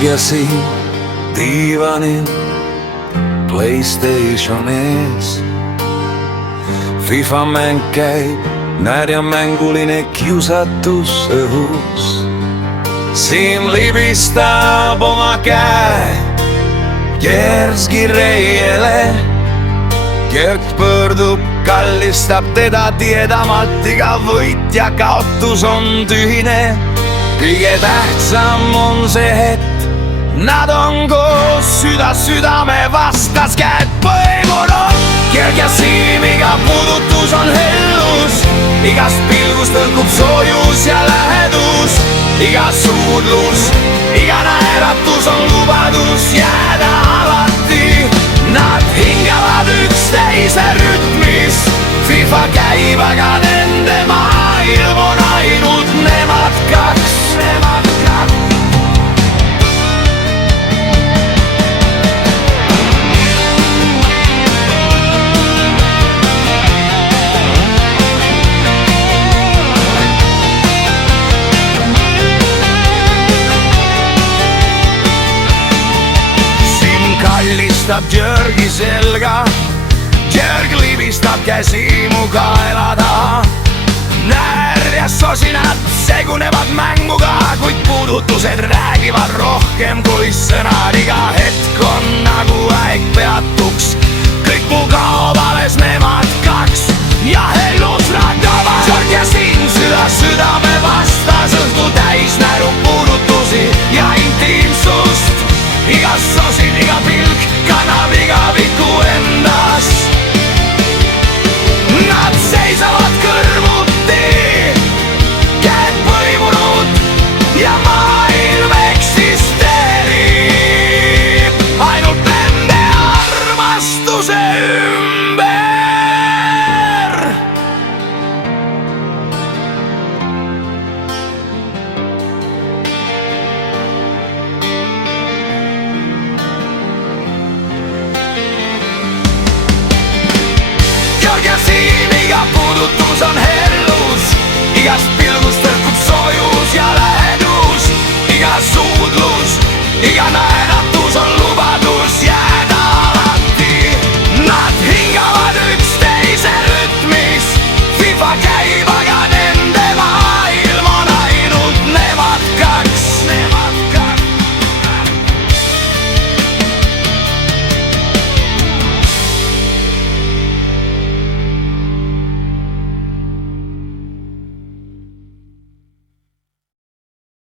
kergesi diivanil PlayStation ees. FIFA mäng käib, näed ja mänguline kiusatus õhus. Siim libistab oma käe Kerski reiele. Kerk pöördub, kallistab teda tiedamalt, iga võit ja kaotus on tühine. Kõige tähtsam on see hetk, nad on koos, süda südame vastas, käed põimunud. Kerk ja Siim, iga puudutus on hellus, igast pilgust tõlkub soojus ja lähedus. Iga suudlus, iga naeratus on lubadus jääda alati. Nad hingavad üksteise rütmis, FIFA käib, aga nende maailm on ainult nemad kaks. Kallistab Jörgi selga, Jörg libistab käsimu kaela taha. Näär ja sosinad segunevad mänguga, kuid puudutused räägivad rohkem kui sõnad. Iga hetk on nagu aeg peatuks, kõik muu kaob, alles nemad kaks ja hellus rattavad. Jörg ja Siim, süda südame vastas, õhtu täis näru puudutusi ja intiimsust. Iga sosin, iga pilk kannab igavikku endas. Nad seisavad kõrvuti, käed põimunud ja maailm eksisteerib ainult nende armastuse ümber. Ja Siim, iga puudutus on hellus, igast pilgust tõrkub soojus ja lähedus. Iga suudlus, iga naera